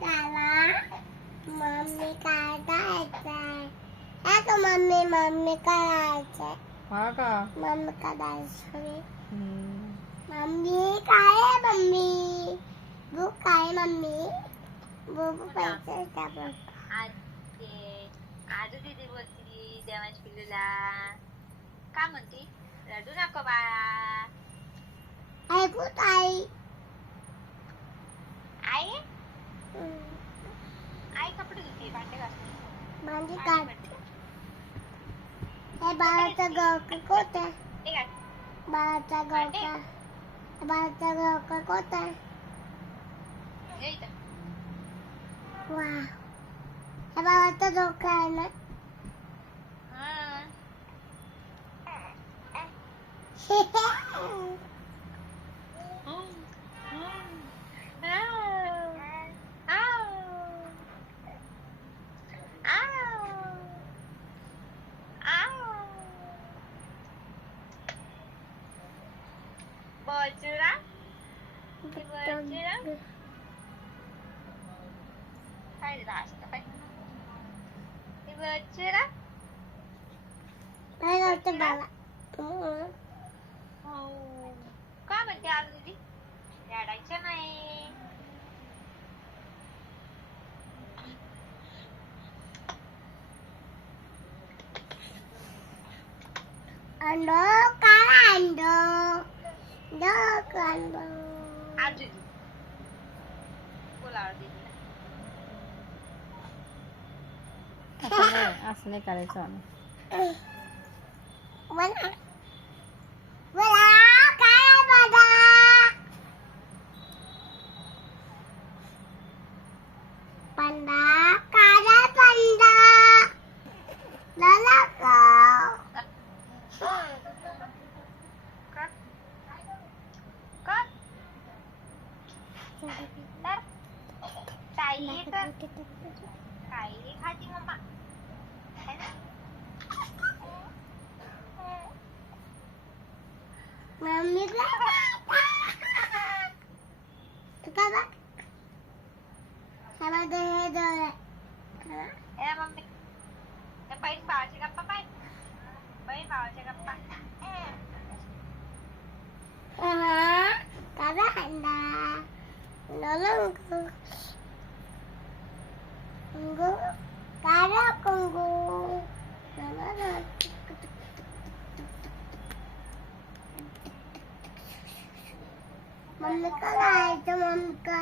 त्याला मम्मी काय करायचंय? तो मम्मी मम्मी करायचंय. हा का? मम्मी करायचंय. हम्म. मम्मी काय आहे मम्मी? भूक काय मम्मी? भूक पाहिजे का बघ. आजू दीदी बोलती देवांश पिल्लूला का म्हणती रडू नको बाळा. ऐकू ताई. आई आई कपडे धुते भांडे घासते. भांडी काढ. हे बाळाचा गवका कोट आहे. ते काय बाळाचा गवका. बाळाचा गवका कोट आहे. हे इथं. वा. हे बाळाचा गवका आहे ना. हा. बजुरा बजुरा काय दिलं असतं काय बजुरा काय करते बाळा? का म्हणते आज दीदी रडायचं नाही. अंडो काय अंडो? डोक अंडो. आज दीदी बोलावं दीदीला. असं नाही करायचं आम्ही. बोला. बोला काय बघा? पंडा काळा पंडा. लाला का? का का तर ताई तर काही खाती मम्मा है ना. मम्मी का? का बघ. हे डोळे. ए मम्मी त्या बहीण भावाची गप्पा पाय. बहीण भावाच्या गप्पा. काळा अंडा. लाला कंगू. काळा कंगू. मम्मी का खायचं मम्मी का?